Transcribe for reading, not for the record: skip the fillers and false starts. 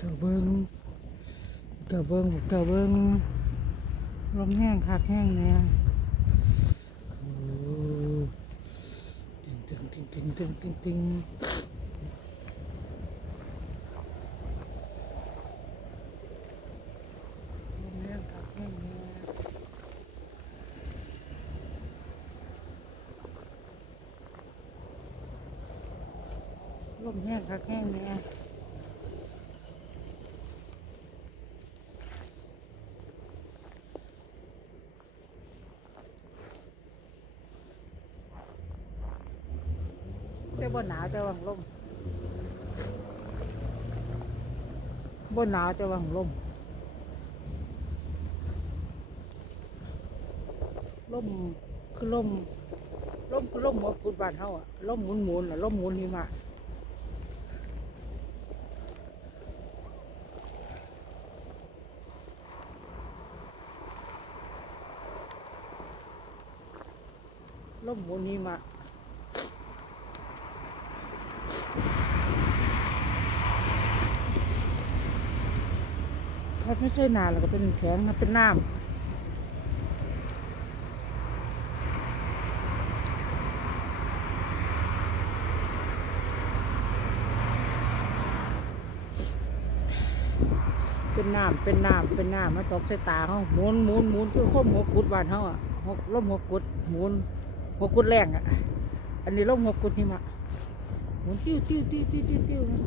กะเบิงกะเบิงลมแห้งคักแห้งเนี่ยโอ้ติงลมแห้งคักแห้งเนี่ยลมแห้งคักแห้งเนี่ยแต่บ่หนาวแต่ว่าลมบ่หนาวแต่ว่าลมคือลมหัวกุดบ้านเฮาอ่ะลมหมุนอ่ะลมหมุนหิมะลมหมุนหิมะถ้าไม่ใช่นาแล้วก็เป็นแข็งนะเป็นน้ำเป็นน้ำมาตกใส่ตาเขาหมุนคือข้มหัวกุดบ้านเขาอ่ะลมหัวกุดหมุนหัวกุดแรงอ่ะอันนี้ลมหัวกุดหิมะหมุนติ้วนะ